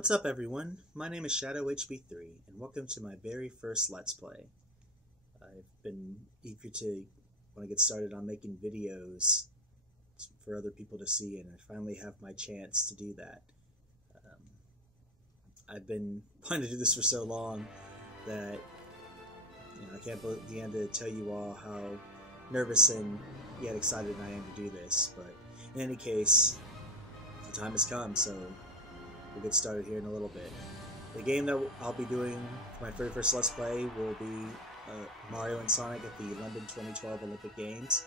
What's up everyone? My name is ShadowHB3 and welcome to my very first Let's Play. I've been eager to want to get started on making videos for other people to see, and I finally have my chance to do that. I've been wanting to do this for so long that I can't begin to tell you all how nervous and yet excited I am to do this, but in any case, the time has come, so we'll get started here in a little bit. The game that I'll be doing for my very first Let's Play will be Mario and Sonic at the London 2012 Olympic Games.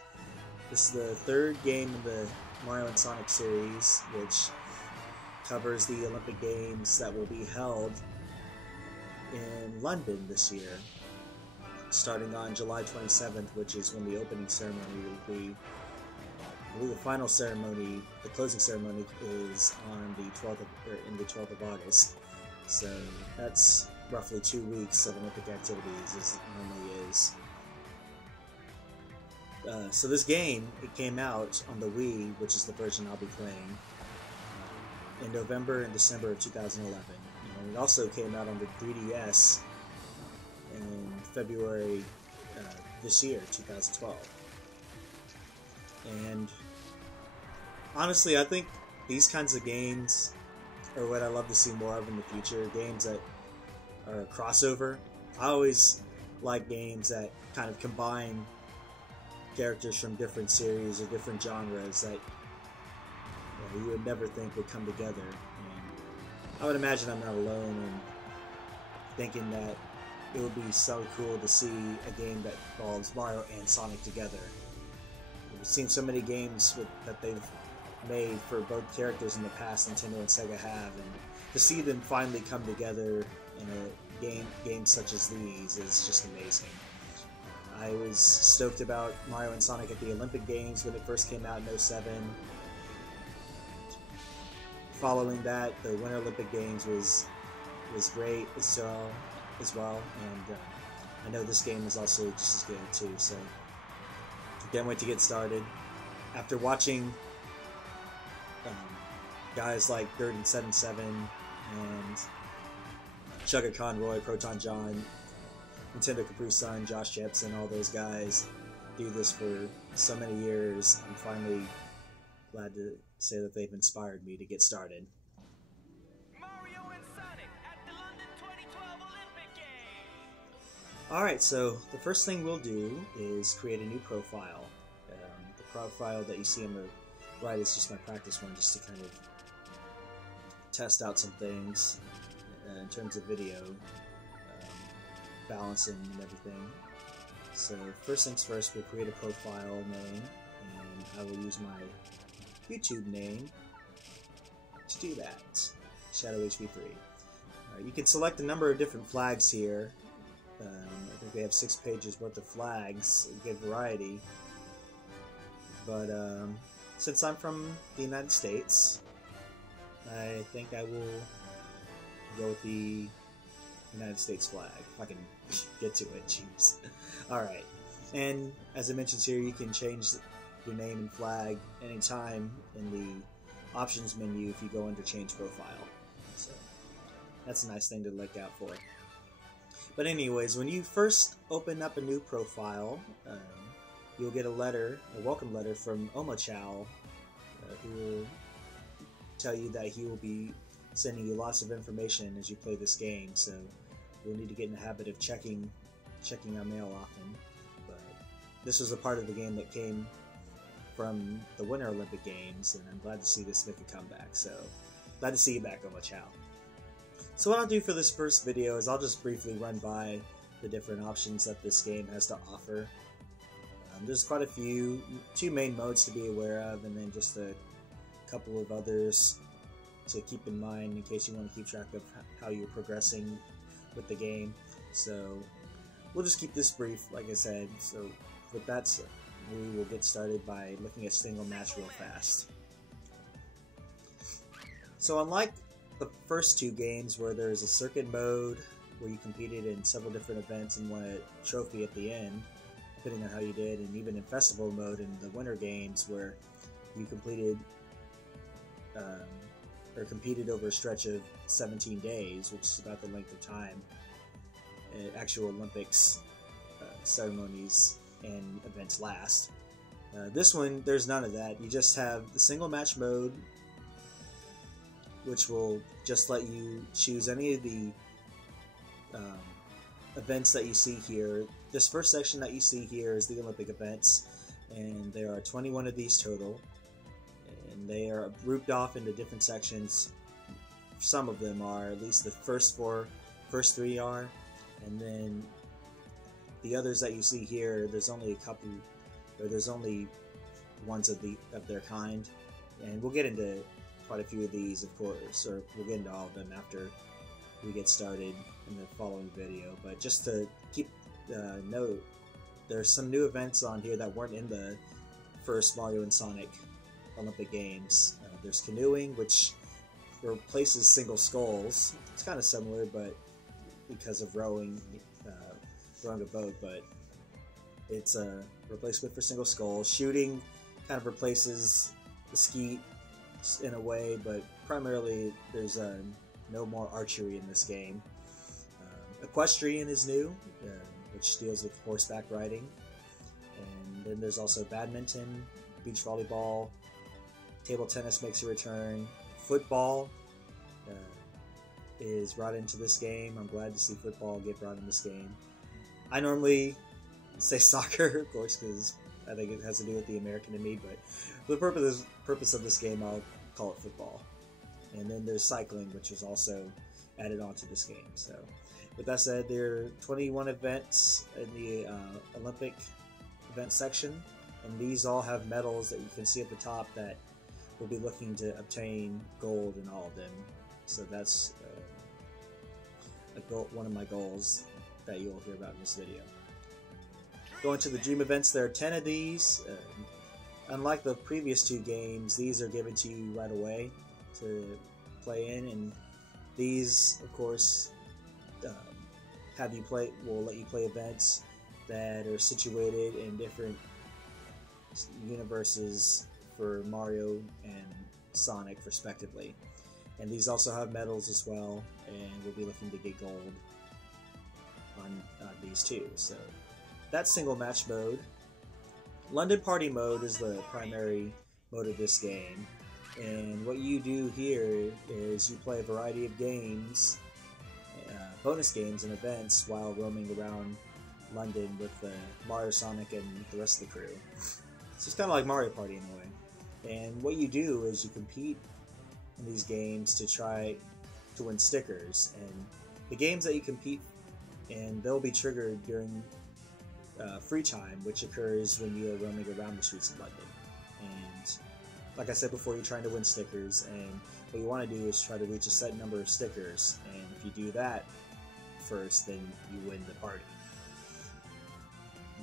This is the third game in the Mario and Sonic series, which covers the Olympic Games that will be held in London this year, starting on July 27th, which is when the opening ceremony will be. I believe the final ceremony, the closing ceremony, is on the 12th of August. So that's roughly 2 weeks of Olympic activities, as it normally is. So this game, it came out on the Wii, which is the version I'll be playing, in November and December of 2011. And it also came out on the 3DS in February this year, 2012. And honestly, I think these kinds of games are what I love to see more of in the future. Games that are a crossover. I always like games that kind of combine characters from different series or different genres that you would never think would come together. And I would imagine I'm not alone in thinking that it would be so cool to see a game that involves Mario and Sonic together. We've seen so many games that they've made for both characters in the past, Nintendo and Sega have, and to see them finally come together in a game such as these is just amazing. I was stoked about Mario and Sonic at the Olympic Games when it first came out in '07. Following that, the Winter Olympic Games was great as well, and I know this game is also just as good too. So can't wait to get started. After watching guys like Dirt777 and Chugga Conroy, Proton John, Nintendo Capri Sun, Josh Jepson, all those guys do this for so many years, I'm finally glad to say that they've inspired me to get started. Mario and Sonic at the London 2012 Olympic Games! Alright, so the first thing we'll do is create a new profile. The profile that you see on the right is just my practice one, just to kind of test out some things in terms of video, balancing and everything. So first things first, we'll create a profile name, and I will use my YouTube name to do that, ShadowHB3. You can select a number of different flags here. I think we have 6 pages worth of flags, a good variety. But since I'm from the United States, I think I will go with the United States flag, if I can get to it, jeez. Alright, and as it mentions here, you can change your name and flag anytime in the options menu if you go under change profile. So that's a nice thing to look out for. But anyways, when you first open up a new profile, you'll get a welcome letter from Omochao, who will tell you that he will be sending you lots of information as you play this game, so you'll need to get in the habit of checking our mail often. But this was a part of the game that came from the Winter Olympic Games, and I'm glad to see this make a comeback, so glad to see you back, Omochao. So what I'll do for this first video is I'll just briefly run by the different options that this game has to offer. There's quite a few, 2 main modes to be aware of, and then just a couple of others to keep in mind in case you want to keep track of how you're progressing with the game. So we'll just keep this brief, like I said. So with that said, we will get started by looking at single match real fast. So unlike the first 2 games where there's a circuit mode where you competed in several different events and won a trophy at the end, depending on how you did, and even in festival mode in the Winter Games where you completed or competed over a stretch of 17 days, which is about the length of time actual Olympics ceremonies and events last. This one, there's none of that. You just have the single match mode, which will just let you choose any of the events that you see here. This first section that you see here is the Olympic events, and there are 21 of these total, and they are grouped off into different sections. Some of them are, at least the first three are, and then the others that you see here, there's only a couple, or there's only ones of their kind, and we'll get into quite a few of these, of course, or we'll get into all of them after we get started in the following video. But just to keep note, there's some new events on here that weren't in the first Mario and Sonic Olympic Games. There's canoeing, which replaces single skulls. It's kind of similar, but because of rowing a boat, but it's a replacement for single skulls. Shooting kind of replaces the skeet in a way, but primarily there's no more archery in this game. Equestrian is new, which deals with horseback riding, and then there's also badminton, beach volleyball, table tennis makes a return, football is brought into this game. I'm glad to see football get brought in this game. I normally say soccer, of course, because I think it has to do with the American in me, but for the purpose of this game, I'll call it football. And then there's cycling, which was also added onto this game. So, with that said, there are 21 events in the Olympic event section, and these all have medals that you can see at the top that we'll be looking to obtain gold in all of them. So that's one of my goals that you'll hear about in this video. Going to the Dream events, there are 10 of these. Unlike the previous two games, these are given to you right away to play in, and these, of course, will let you play events that are situated in different universes for Mario and Sonic, respectively. And these also have medals as well, and we'll be looking to get gold on these too. So that's single match mode. London Party mode is the primary mode of this game, and what you do here is you play a variety of games, bonus games and events while roaming around London with Mario, Sonic, and the rest of the crew. So it's kind of like Mario Party in a way. And what you do is you compete in these games to try to win stickers, and the games that you compete in, they'll be triggered during free time, which occurs when you are roaming around the streets of London. And like I said before, you're trying to win stickers, and what you want to do is try to reach a set number of stickers, and if you do that first, then you win the party.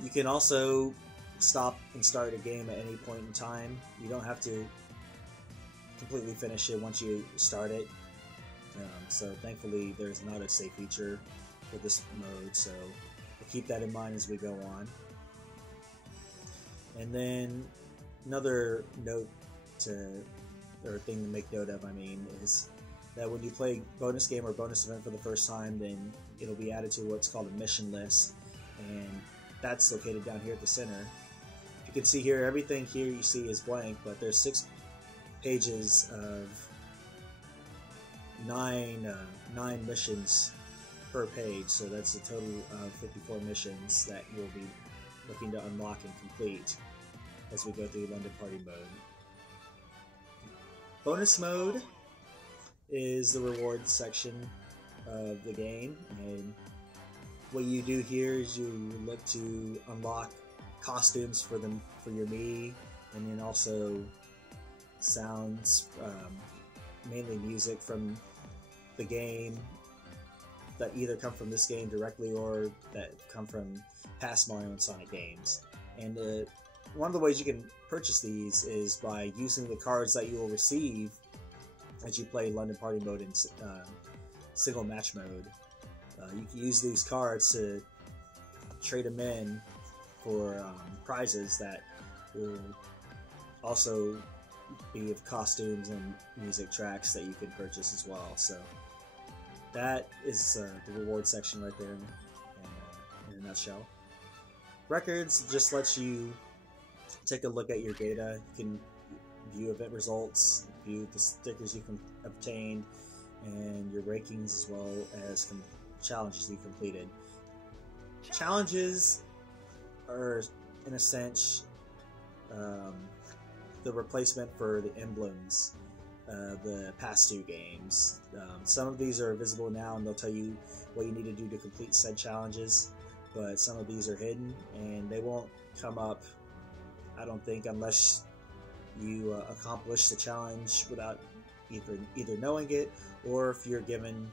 You can also stop and start a game at any point in time. You don't have to completely finish it once you start it. So thankfully there's not a save feature for this mode, so we'll keep that in mind as we go on. And then another note or thing to make note of, is that when you play bonus game or bonus event for the first time, then it'll be added to what's called a mission list, and that's located down here at the center. You can see here, everything here you see is blank, but there's 6 pages of 9 missions per page, so that's a total of 54 missions that you'll be looking to unlock and complete as we go through London Party mode. Bonus mode is the reward section of the game, and what you do here is you look to unlock costumes for your Mii, and then also sounds, mainly music from the game that either come from this game directly or that come from past Mario and Sonic games. And one of the ways you can purchase these is by using the cards that you will receive as you play London Party mode and single match mode. You can use these cards to trade them in for prizes that will also be of costumes and music tracks that you can purchase as well. So that is the reward section right there in a nutshell. Records just lets you take a look at your data. You can view event results, view the stickers you can obtained, and your rankings as well as challenges you completed. Challenges are, in a sense, the replacement for the emblems the past two games. Some of these are visible now and they'll tell you what you need to do to complete said challenges, but some of these are hidden and they won't come up, I don't think, unless you accomplish the challenge without either knowing it, or if you're given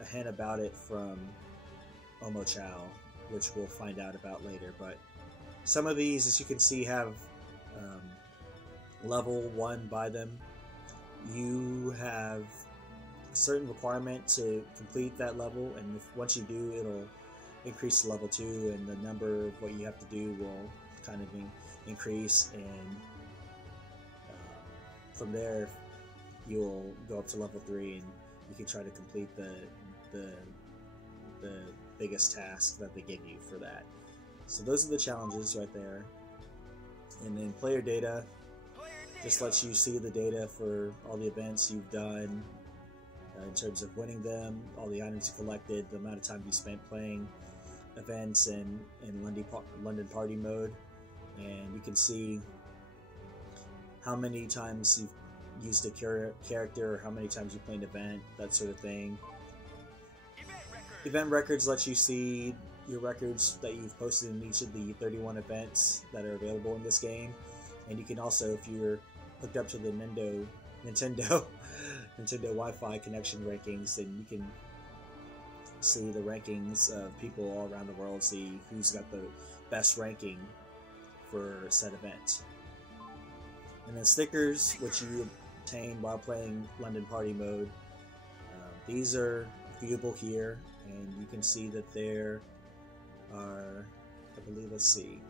a hint about it from Omochao, which we'll find out about later. But some of these, as you can see, have level 1 by them. You have a certain requirement to complete that level, and once you do, it'll increase to level 2, and the number of what you have to do will kind of increase, and from there you'll go up to level 3 and you can try to complete the biggest task that they give you for that. So those are the challenges right there. And then player data just lets you see the data for all the events you've done in terms of winning them, all the items you collected, the amount of time you spent playing events in London Party mode, and you can see how many times you've used a character, or how many times you played an event, that sort of thing. Event records lets you see your records that you've posted in each of the 31 events that are available in this game. And you can also, if you're hooked up to the Nintendo Wi-Fi connection rankings, then you can see the rankings of people all around the world, see who's got the best ranking for said event. And then stickers, which you obtain while playing London Party mode. These are viewable here, and you can see that there are, I believe, let's see,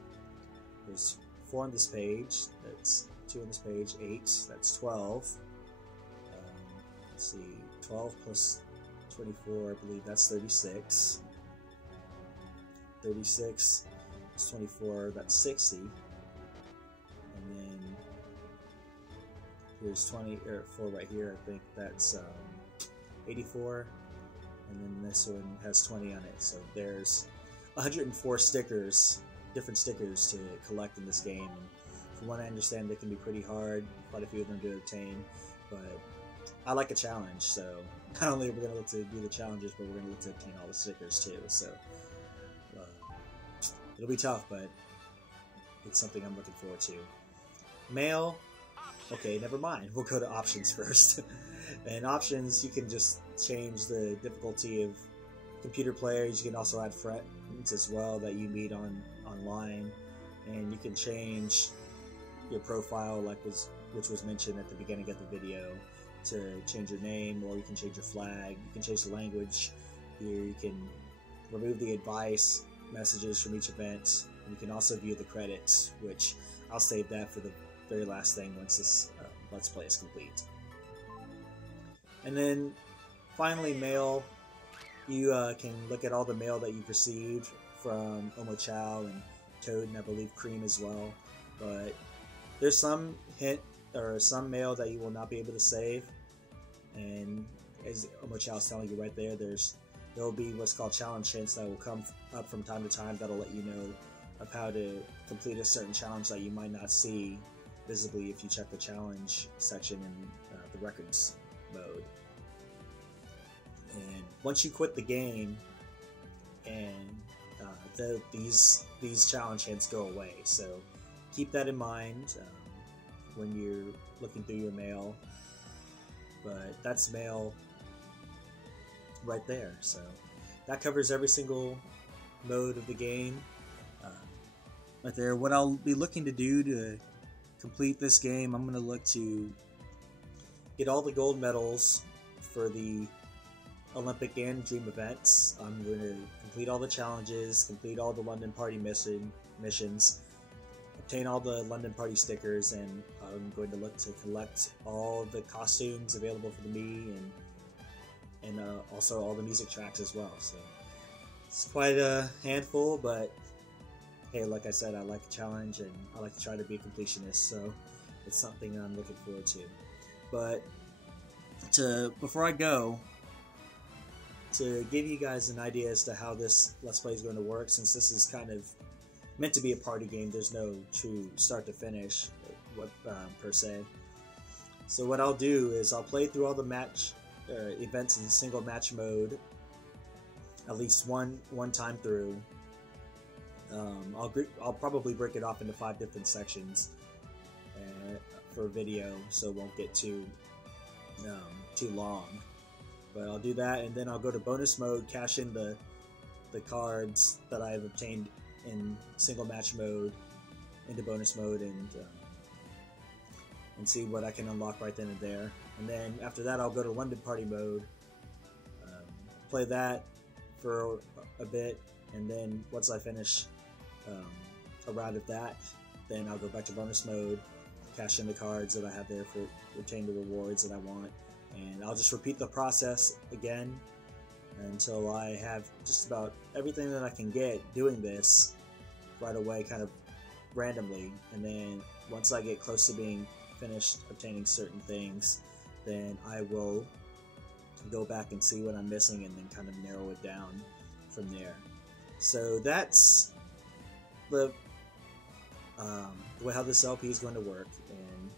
there's 4 on this page, that's 2 on this page, 8, that's 12. Let's see, 12 plus 24, I believe that's 36. 36 plus 24, that's 60. And then here's 4 right here, I think that's 84. And then this one has 20 on it, so there's 104 stickers, different stickers to collect in this game. And from what I understand, they can be pretty hard, quite a few of them to obtain, but I like a challenge, so not only are we going to look to do the challenges, but we're going to look to obtain all the stickers too, so it'll be tough, but it's something I'm looking forward to. Mail, okay, never mind, we'll go to options first. And options, you can just change the difficulty of computer players. You can also add friends as well that you meet online, and you can change your profile, which was mentioned at the beginning of the video, to change your name, or you can change your flag. You can change the language. Here you can remove the advice messages from each event, and you can also view the credits, which I'll save that for the very last thing once this Let's Play is complete. And then finally, mail. You can look at all the mail that you've received from Omochao and Toad, and I believe Cream as well. But there's some hint or some mail that you will not be able to save, and as Omochao is telling you right there, there will be what's called challenge hints that will come up from time to time that'll let you know of how to complete a certain challenge that you might not see visibly if you check the challenge section in the records mode. And once you quit the game, and these challenge hints go away, so keep that in mind when you're looking through your mail. But that's mail right there, so that covers every single mode of the game right there. What I'll be looking to do to complete this game, I'm going to look to get all the gold medals for the Olympic and Dream events. I'm going to complete all the challenges, complete all the London Party missions, obtain all the London Party stickers, and I'm going to look to collect all the costumes available for the Mii, and also all the music tracks as well. So it's quite a handful, but hey, like I said, I like a challenge, and I like to try to be a completionist, so it's something I'm looking forward to. But before I go, to give you guys an idea as to how this Let's Play is going to work, since this is kind of meant to be a party game, there's no true start to finish per se. So what I'll do is I'll play through all the match events in single match mode at least one time through. I'll probably break it off into 5 different sections for video, so it won't get too long. But I'll do that, and then I'll go to bonus mode, cash in the cards that I've obtained in single match mode into bonus mode, and see what I can unlock right then and there. And then after that, I'll go to London Party mode, play that for a bit, and then once I finish a round of that, then I'll go back to bonus mode, cash in the cards that I have there for obtain the rewards that I want, and I'll just repeat the process again until I have just about everything that I can get doing this right away, kind of randomly. And then once I get close to being finished obtaining certain things, then I will go back and see what I'm missing, and then kind of narrow it down from there. So that's the way how this LP is going to work. And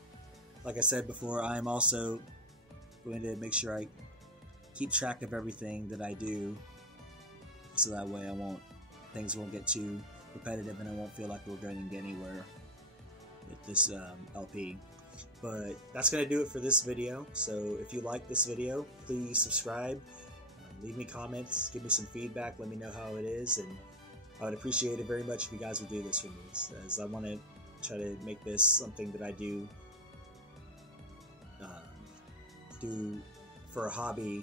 like I said before, I'm also going to make sure I keep track of everything that I do, so that way things won't get too repetitive, and I won't feel like we're going to get anywhere with this LP. But that's going to do it for this video. So if you like this video, please subscribe, leave me comments, give me some feedback, let me know how it is, and I would appreciate it very much if you guys would do this for me, as I want to try to make this something that I do for a hobby,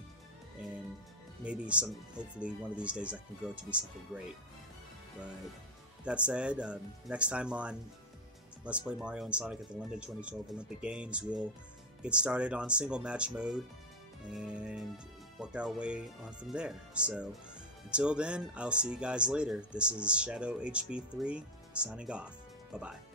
and maybe hopefully one of these days I can grow to be something great. But that said, next time on Let's Play Mario and Sonic at the London 2012 Olympic Games, we'll get started on single match mode and work our way on from there. So until then, I'll see you guys later. This is Shadow HB3 signing off. Bye-bye.